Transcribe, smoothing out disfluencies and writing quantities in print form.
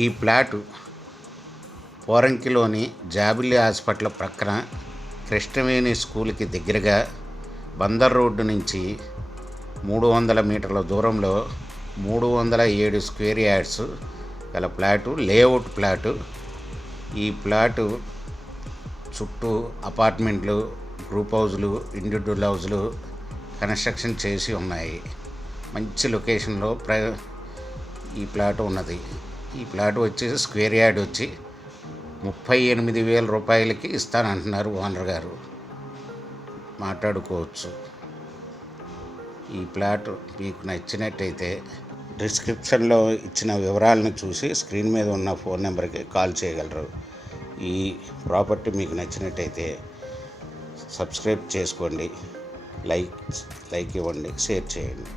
ఈ ప్లాటు పోరంకిలోని జాబిల్లి హాస్పిటల్ ప్రక్కన కృష్ణవేణి స్కూల్కి దగ్గరగా బందర్ రోడ్డు నుంచి 300 మీటర్ల దూరంలో 307 స్క్వేర్ యార్డ్స్ గల ప్లాటు, లేఅవుట్ ప్లాటు. ఈ ప్లాటు చుట్టూ అపార్ట్మెంట్లు, గ్రూప్ హౌజులు, ఇండివిజువల్ హౌజులు కన్స్ట్రక్షన్ చేసి ఉన్నాయి. మంచి లొకేషన్లో ఈ ప్లాట్ ఉన్నది. ఈ ప్లాట్ వచ్చేసి స్క్వేర్ యార్డ్ వచ్చి 38,000 రూపాయలకి ఇస్తానంటున్నారు ఓనర్ గారు. మాట్లాడుకోవచ్చు. ఈ ప్లాట్ మీకు నచ్చినట్టయితే డిస్క్రిప్షన్లో ఇచ్చిన వివరాలను చూసి స్క్రీన్ మీద ఉన్న ఫోన్ నెంబర్కి కాల్ చేయగలరు. ఈ ప్రాపర్టీ మీకు నచ్చినట్టయితే సబ్స్క్రైబ్ చేసుకోండి, లైక్ ఇవ్వండి, షేర్ చేయండి.